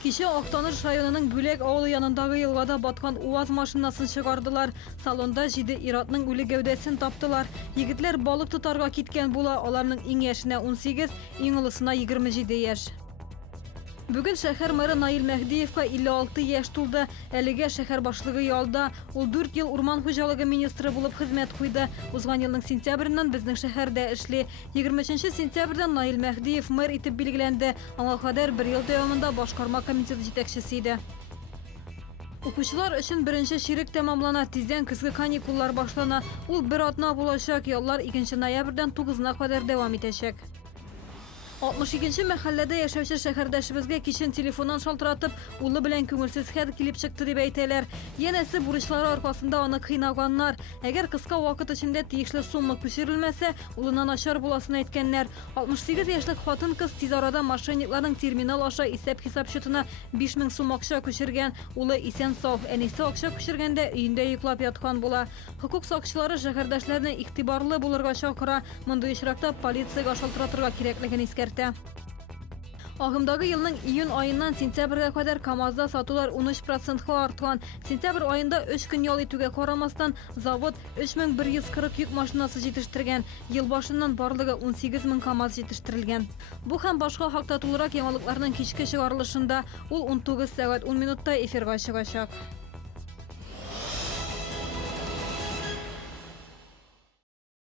Кеше Актаныш районының Бүләк авылы янындагы елгада баткан УАЗ машинасын чыгардылар. Салонда 7 ир-атның үле гәүдәсен таптылар. Егетләр балык тотарга киткән була, аларның иң яшенә 18, иң олысына 27 яшь. Бүген шәһәр мэры Наил Мәхдиевка 56 яшь тулды. Әлегә шәһәр башлыгы ялда. Ул 4 ел урман хуҗалыгы министры булып хезмәт куйды. Узган елның сентябреннән безнең шәһәрдә эшли. 23 сентябрьдән Наил Мәхдиев мэр итеп билгеләнде. Аңа кадәр 1 ел дәвамында башкарма комитеты җитәкчесе иде. Укучылар өчен беренче ширек тәмамлана, тиздән көзге каникуллар башлана. Ул бер атна булачак, яллар 2 ноябрьдән 9-на кадәр дәвам итәчәк. 62-нче мәхәлләдә яшәүче шәһәрдәшебезгә кичен телефоннан шалтыратып, улы белән күңелсез хәл килеп чыкты дип әйтәләр. Янәсе бурычлары аркасында аны кыйнаганнар. Әгәр кыска вакыт эчендә тиешле сумма күчерелмәсә, улына начар буласын әйткәннәр. 68 яшьлек хатын-кыз тиз арада мошенникларның терминал аша исәп-хисап счетына 5000 сум акча күчергән. Улы исән-сау, әнисе акча күчергәндә өендә йоклап яткан була. Хокук сакчылары шәһәрдәшләрне игътибарлы булырга чакыра. Мондый очракта полициягә шалтыратырга кирәклеген искәртә. Агымдагы елның июнь айыннан сентябрьгә кадәр КАМАЗда сатулар 13%-ка арткан. Сентябрь айында 3 көн ял итүгә карамастан, завод 3140 йөк машинасы җитештергән. Ел башыннан барлыгы 18000 КАМАЗ җитештерелгән. Бу һәм башка хакта тулырак яңалыкларның кичке чыгарылышында ул 19 сәгать 10 минутта эфирга чыгачак.